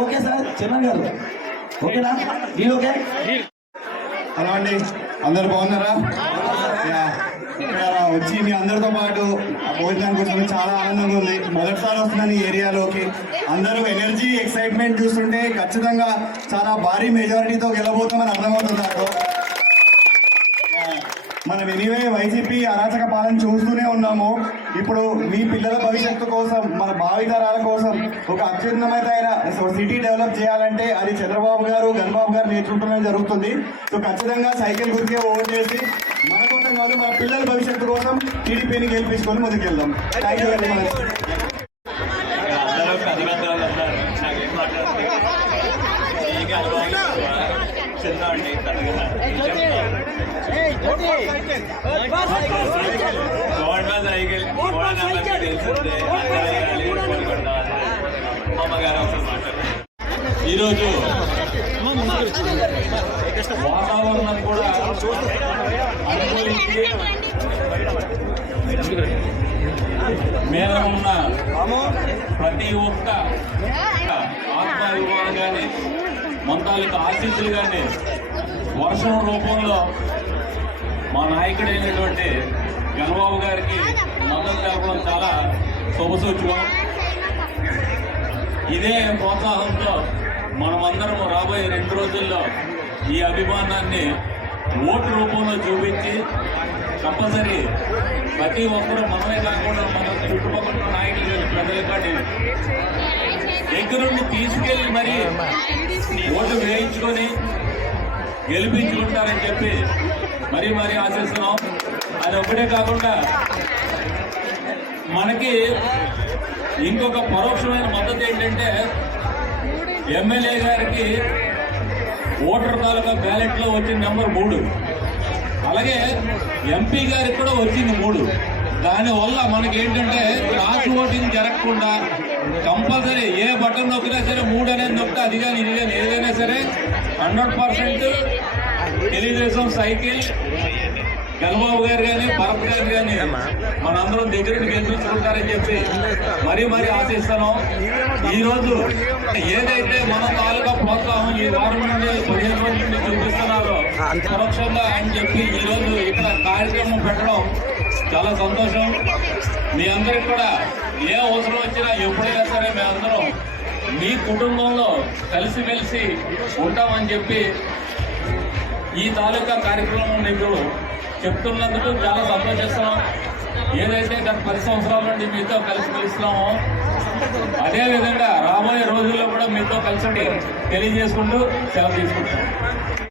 Okay sir Charan గారు ఓకేనా మీరు ఓకే హలో అండి అందరు బాగున్నారా వచ్చి మీ అందరితో పాటు భోజనానికి వచ్చింది చాలా ఆనందంగా ఉంది మొదటిసారి వస్తున్నాను ఈ ఏరియాలోకి అందరూ ఎనర్జీ ఎక్సైట్మెంట్ చూస్తుంటే ఖచ్చితంగా చాలా భారీ మెజారిటీతో గెలబోతామని అర్థమవుతుంది నాకు మనం ఎనీవే వైసీపీ అరాచక పాలన చూస్తూనే ఉన్నాము ఇప్పుడు మీ పిల్లల భవిష్యత్తు కోసం మన భావితరాల కోసం ఒక అత్యున్నతమైన సిటీ డెవలప్ చేయాలంటే అది చంద్రబాబు గారు గన్బాబు గారు నేతృత్వంలో జరుగుతుంది సో ఖచ్చితంగా సైకిల్ గుర్తే ఓట్ చేసి మన కోసం కాదు మన పిల్లల భవిష్యత్తు కోసం టీడీపీని గెలిపించుకొని ముందుకెళ్దాం. Thank you very much. ఈరోజు వాతావరణం కూడా అనుకూలించి మీద ఉన్న ప్రతి ఒక్క ఆత్మాభిమానం కానీ మన తాలూకు ఆశీస్సులు కానీ వర్షం రూపంలో మా నాయకుడైనటువంటి గణబాబు గారికి మద్దతు తెలపడం చాలా శుభసూచకం. ఇదే ప్రోత్సాహంతో మనమందరం రాబోయే 2 రోజుల్లో ఈ అభిమానాన్ని ఓటు రూపంలో చూపించి కంపల్సరీ ప్రతి ఒక్కరూ మనమే కాకుండా మన చుట్టుపక్కల నాయకులు ప్రజల కాటి దగ్గరుండి తీసుకెళ్లి మరి ఓటు వేయించుకొని గెలిపించుకుంటారని చెప్పి మరీ ఆశిస్తున్నాం. అది ఒకటే కాకుండా మనకి ఇంకొక పరోక్షమైన మద్దతు ఏంటంటే ఎమ్మెల్యే గారికి ఓటర్ తాలూకా బ్యాలెట్లో వచ్చిన నెంబర్ 3, అలాగే ఎంపీ గారికి కూడా వచ్చింది 3. దానివల్ల మనకి ఏంటంటే క్రాస్ ఓటింగ్ జరగకుండా కంపల్సరీ ఏ బటన్ నొక్కినా సరే 3 అనేది నొక్కితే అది కానీ ఇది కానీ ఏదైనా సరే 100% తెలుగుదేశం సైకిల్ గణబాబు గారు కానీ భరత్ గారు కానీ మనందరం దగ్గరికి గెలిపించుకుంటారని చెప్పి మరీ ఆశిస్తున్నాం. ఈరోజు ఏదైతే మన తాలూకా ప్రోత్సాహం ఈ వారం నుండి 15 రోజుల నుండి చూపిస్తున్నారో పరోక్షంగా అని చెప్పి ఈరోజు ఇక్కడ కార్యక్రమం పెట్టడం చాలా సంతోషం. మీ అందరికి కూడా ఏ అవసరం వచ్చినా ఎప్పుడైనా సరే మేమందరం మీ కుటుంబంలో కలిసిమెలిసి ఉంటామని చెప్పి ఈ తాలూకా కార్యక్రమం మీకు చెప్తున్నందుకు చాలా సంతోషిస్తున్నాం. ఏదైతే గత 10 సంవత్సరాల నుండి మీతో కలిసిమెలిస్తున్నామో అదేవిధంగా రాబోయే రోజుల్లో కూడా మీతో కలిసి తెలియజేసుకుంటూ సెలవు తీసుకుంటాం.